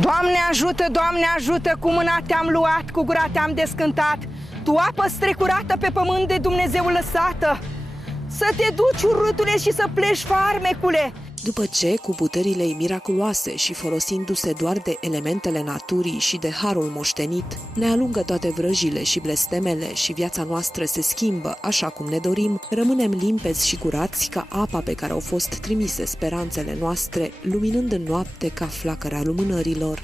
Doamne ajută, cu mâna te-am luat, cu gura te-am descântat. Tu apă strecurată pe pământ de Dumnezeu lăsată, să te duci, urâtule, și să pleci, farmecule. După ce, cu puterile ei miraculoase și folosindu-se doar de elementele naturii și de harul moștenit, ne alungă toate vrăjile și blestemele și viața noastră se schimbă așa cum ne dorim, rămânem limpezi și curați ca apa pe care au fost trimise speranțele noastre, luminând în noapte ca flacăra lumânărilor.